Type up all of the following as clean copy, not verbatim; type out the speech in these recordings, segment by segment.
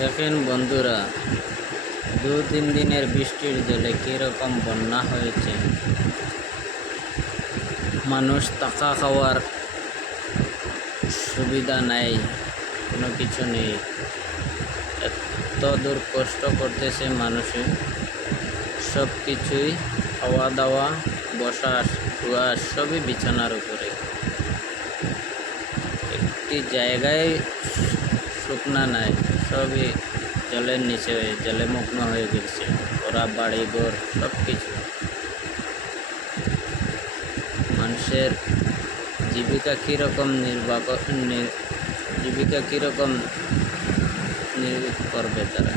দেখেন বন্ধুরা, 2-3 দিনের বৃষ্টির জলে কীরকম বন্যা হয়েছে। মানুষ থাকা খাওয়ার সুবিধা নাই, কোনো কিছু নেই। এত দূর কষ্ট করতেছে মানুষে, সব কিছুই খাওয়া দাওয়া, বসা শোয়া সবই বিছানার উপরে। একটি জায়গায় শুকনা নাই, সবই জলের নিচে জলে মগ্ন হয়ে গেছে। ওরা বাড়ি ঘর সব কিছু। মানুষের জীবিকা কীরকম নির্বাহ করবে তারা।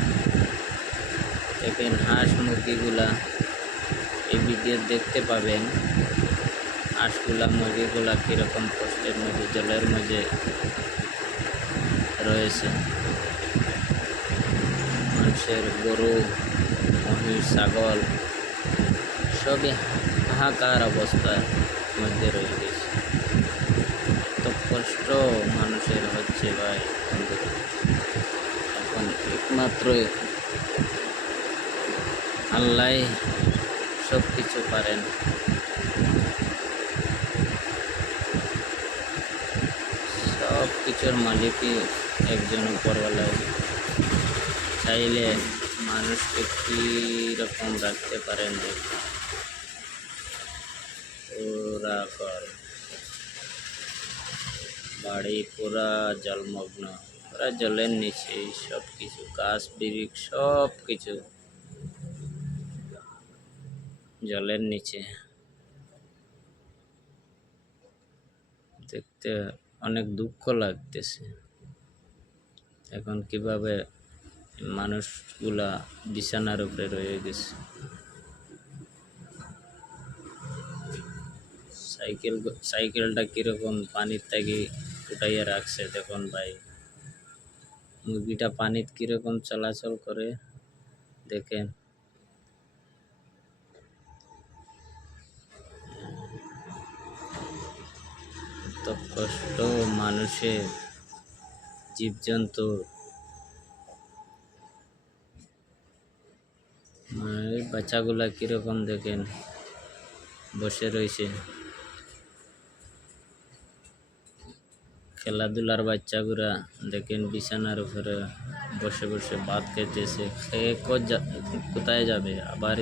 দেখেন হাঁস মুরগিগুলা এই ভিডিও দেখতে পাবেন। হাঁসগুলা মুরগিগুলা কীরকম কষ্টের মধ্যে জলের মাঝে রয়েছে। মানুষের গরু মহিষ ছাগল সবই হাহাকার অবস্থার মধ্যে রয়ে গেছে। এত কষ্ট মানুষের হচ্ছে ভাই বন্ধুরা। এখন একমাত্র আল্লাহ সব কিছু পারেন। সব কিছুর মালিকই একজন উপরওয়ালাই। চাইলে মানুষকে কীরকম রাখতে পারেন। পুরা ঘর বাড়ি পুরা জলমগ্ন, পুরা জলের নিচে। সব কিছু গাছ বিরিখ সব কিছু জলের নিচে। দেখতে অনেক দুঃখ লাগতেছে। এখন কিভাবে মানুষগুলা বিছানার উপরে রয়ে গেছে। সাইকেলটা কিরকম পানির থেকে উঠাইয়া রাখছে দেখুন ভাই। মুরগিটা পানির কিরকম চলাচল করে দেখেন। এত কষ্ট মানুষের, জীবজন্তু, বাচ্চাগুলা কিরকম দেখেন বসে রয়েছে। খেলাধুলার বাচ্চাগুলা দেখেন বিছানার উপরে বসে বসে ভাত খেতেছে। খেয়ে কোথায় যাবে আবার।